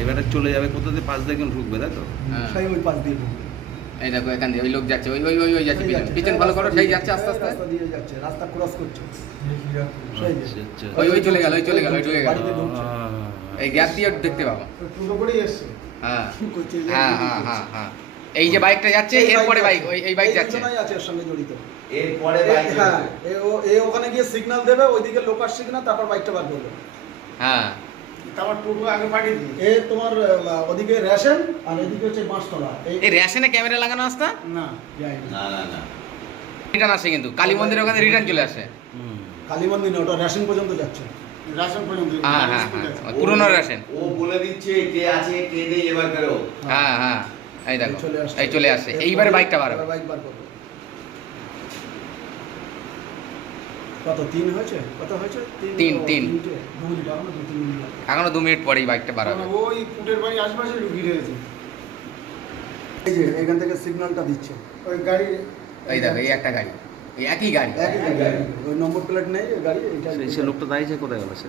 এবারে চলে যাবে কোথা দিয়ে? পাশ দিয়ে কেন ঢুকবে তাই তো? হ্যাঁ। সেই ওই পাশ দিয়ে ঢুকবে। এই দেখো এখান দিয়ে ওই লোক যাচ্ছে ওই ওই ওই ওই যাচ্ছে পিছন ভালো করো সেই যাচ্ছে আস্তে আস্তে। রাস্তা দিয়ে যাচ্ছে রাস্তা ক্রস করছে। যে। আচ্ছা, আচ্ছা। ওই ওই চলে গেল ওই চলে গেল ওই ঢুকে গেল। এই গ্যাপ দিয়ে দেখতে পাবো। টোটো করেই এসছে। হ্যাঁ। এই যে হ্যাঁ হ্যাঁ হ্যাঁ হ্যাঁ। এই যে বাইকটা যাচ্ছে এরপরে বাইক ওই এই বাইক যাচ্ছে। দুজনাই আছে এর সঙ্গে জড়িত। এরপরে বাইক হ্যাঁ এ ওখানে গিয়ে সিগন্যাল দেবে ওইদিকে লোক আসছে কিনা তারপর বাইকটা বার করবে। হ্যাঁ। তারপর টোটো আগে পাঠিয়ে দিই এ তোমার ওদিকে রেশন আর এদিকে হচ্ছে মাছতলা এই রেশনে ক্যামেরা লাগানো আসতা না? না না। না রিটার্ন আসে কিন্তু। কালী মন্দিরের ওখানে রিটার্ন চলে আসে। হুম। কালী মন্দির না, ওটা রেশন পর্যন্ত যাচ্ছে। রাশন পর্যন্ত। হ্যাঁ হ্যাঁ হ্যাঁ। পুরনো রেশন। ও বলে দিচ্ছে কে আছে কে নেই এবার করো হ্যাঁ হ্যাঁ। এই দেখো। এই চলে আসে। এইবারে বাইকটা বাড়াবে বাইক বার করবে। কত তিন হয়েছে? কত হয়েছে? তিন, তিন। তিনটে। দু মিনিট এখনও দু মিনিট। পরেই বাইকটা বাড়াবে ওই কুটের বাড়ি আশপাশে লুকিয়ে রয়েছে এই যে এখান থেকে সিগন্যালটা দিচ্ছে। ওই গাড়ি এই দেখো এই একটা গাড়ি। এই একই গাড়ি। একই জায়গায় ওই নম্বর প্লেট নেই গাড়ি সে লোকটা দাঁড়িয়েছে কোথায় গেল সে?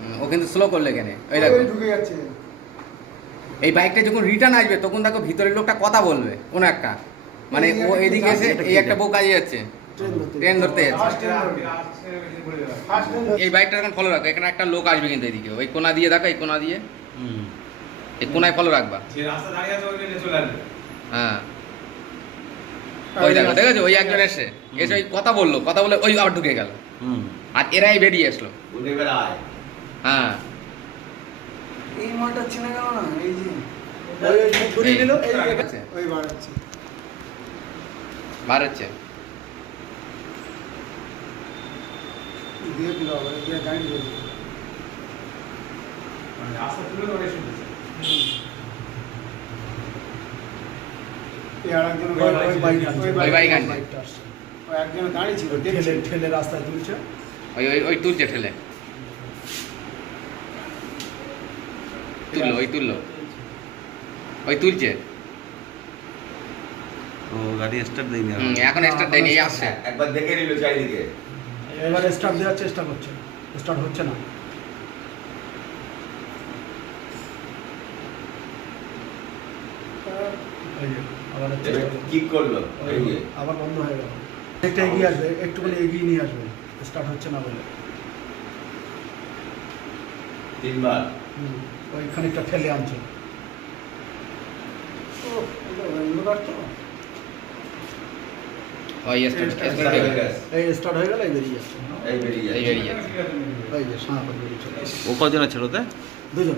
হুম, ও কিন্তু স্লো করলে কেন? ওই দেখো। ঢুকে যাচ্ছে। এই বাইকটা যখন রিটার্ন আসবে তখন দেখো ভিতরের লোকটা কথা বলবে। কোনো একটা। মানে ও এদিকে এসে এই একটা বউ কাজে যাচ্ছে। ট্রেন ধরতে যাচ্ছে। এই বাইকটা এখন ফলো রাখো এখানে একটা লোক আসবে কিন্তু এদিকে ওই কোনা দিয়ে দেখো এই কোনা দিয়ে। এই কোনায় ফলো রাখবা। যে রাস্তা দাঁড়িয়ে আছে ওই লেনে চলে আসবে। হ্যাঁ। ওই দেখো দেখেছ? ওই একজন এসে এসে ওই কথা বলল কথা বলে ওই আবার ঢুকে গেল। হুম। আর এরাই বেরিয়ে আসলো। হ্যাঁ। এই মালটা চিনে গেল না? এই যে ওই ওই ঘুরিয়ে নিল এই ঠিক এখানে- আছে ওই বাড়াচ্ছে বার হচ্ছে দিয়ে দিল আবার দিয়ে গাড়ি রয়েছে মানে রাস্তা তুলে ধরে শুনতেছে আর একজন ওই- বাইক আসছে। একজন ছিল ঠেলে ঠেলে রাস্তায় তুলছে ওই ওই ওই তুলছে ঠেলে তুললো ওই তুললো ওই তুলছে ও গাড়ি স্টার্ট দেয়নি এখন। স্টার্ট দেয়নি আসছে একবার দেখে নিল চারিদিকে এবার স্টার্ট দেওয়ার চেষ্টা করছে। স্টার্ট হচ্ছে না। আবার করল? বন্ধ হয়ে গেল। একটা এগিয়ে আসবে একটুখানি এগিয়ে নিয়ে আসবে। স্টার্ট হচ্ছে না বলে। তিনবার? হুম, ওই খানিকটা ঠেলে আনছে। ও, অন্ধকার তো। ওই স্টার্ট হয়ে গেছে এই স্টার্ট হয়ে গেল? এই বেরিয়ে যাচ্ছে। এই বেরিয়ে এই বেরিয়ে যাচ্ছে। এই যে সাঁড়া বেরিয়ে চলে ও কজন আছে ওতে? দুজন।